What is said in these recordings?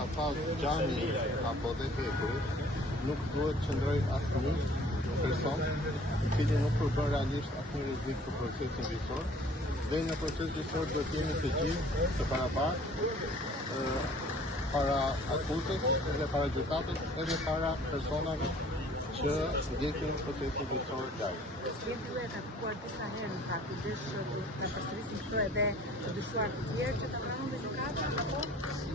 ka pas xhami apo dhe hekurit, nuk duhet qëndroj asnjë person i cili nuk përbën realisht asnjë rrezik për procesin gjyqësor. Dhe në proces gjyqësor do të jemi të gjithë së barabartë para akuzës edhe para gjykatës edhe para personave që ndjekin procesin gjyqësor live. Jeni duhet të takuar disa herë në fakt, dish të përsërisim këto edhe të dyshuar të tjerë që ta pranon dhe gjykata apo?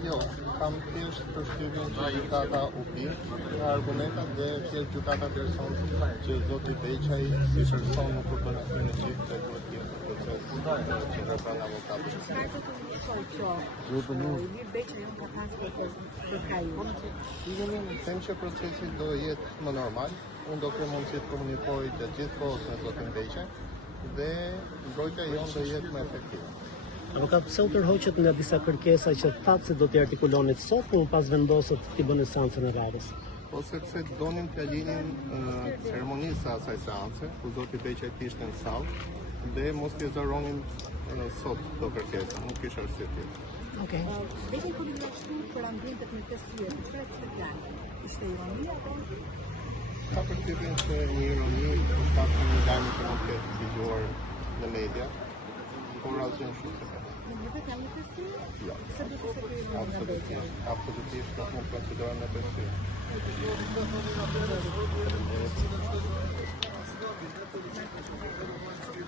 Jo, kam thjesht përshtypjen që gjykata u pirë nga argumentat dhe thjesht gjykata person që zoti Beqaj si person nuk përbën asnjë rrezik dhe duhet të jetë proces që nga pranë avokatëve. Çfarë do të ndryshojë kjo? Ilir Beqaj ka pasur për kaju. Them që procesi do jetë më normal. Unë do kem mundësi të komunikoj të gjithë kohës me zotin Beqaj dhe mbrojtja jonë do jetë më efektive. Avokat, pse u tërhoqet nga disa kërkesa që thatë se do t'i artikulonit sot, por pas vendosët t'i bënë seancën e radhës? Po sepse donim t'ja linin ceremonisë së asaj seance, ku zoti Beqaj ishte në sallë, dhe mos t'i zëronin sot këto kërkesa, nuk kisha arsye tjetër. Okej. Beqaj kur i ashtu për ambientet me kësaj, çfarë kishte plan? Ishte ironi apo? Ka përshtypjen që një ironi në fakt një lajm që mund të ketë dëgjuar në media, por asgjë shumë të vërtetë. Në vërtetë janë në kësaj? Jo. Se do të thotë ironi. Absolutisht nuk mund të konsiderojmë në përshtypje.